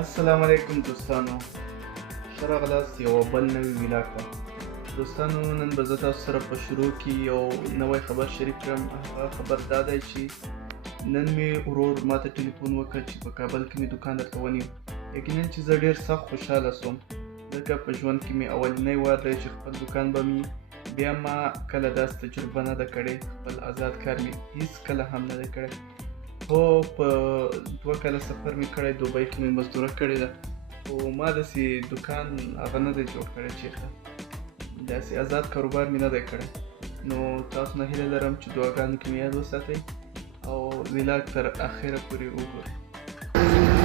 السلام علیکم دوستانو، ښه راغلاست یوه بل نوي ویلاګ ته. دوستانو، نن به زه تاسو سره په شروع کې یو نوی خبر شریک کړم. هغه خبر دا دی چې نن مې ورور ماته ټلیفون وکړ چې په کابل کې مې دوکان درته ونیو. یقینا چې زه ډېر سخت خوشحاله سوم، ځکه په ژوند کې مې اولنی وار دی چې خپل دوکان به مې بیا ما کله داسې تجربه نه ده کړې. خپل آزاد کار مې هېڅ کله هم نه دی کړی. هو، په 2 کاله سفر مې کړی، دوبۍ کې مې مزدوري کړې ده، خو ما داسې دوکان هغه نه دی جوړ کړی چېرته، داسې آزاد کاروبار مې نه دی کړی. نو تاسو نه هیله لرم چې دعاګانو کې مې یاد وساتئ او ویلاګ تر اخره پورې وګورئ.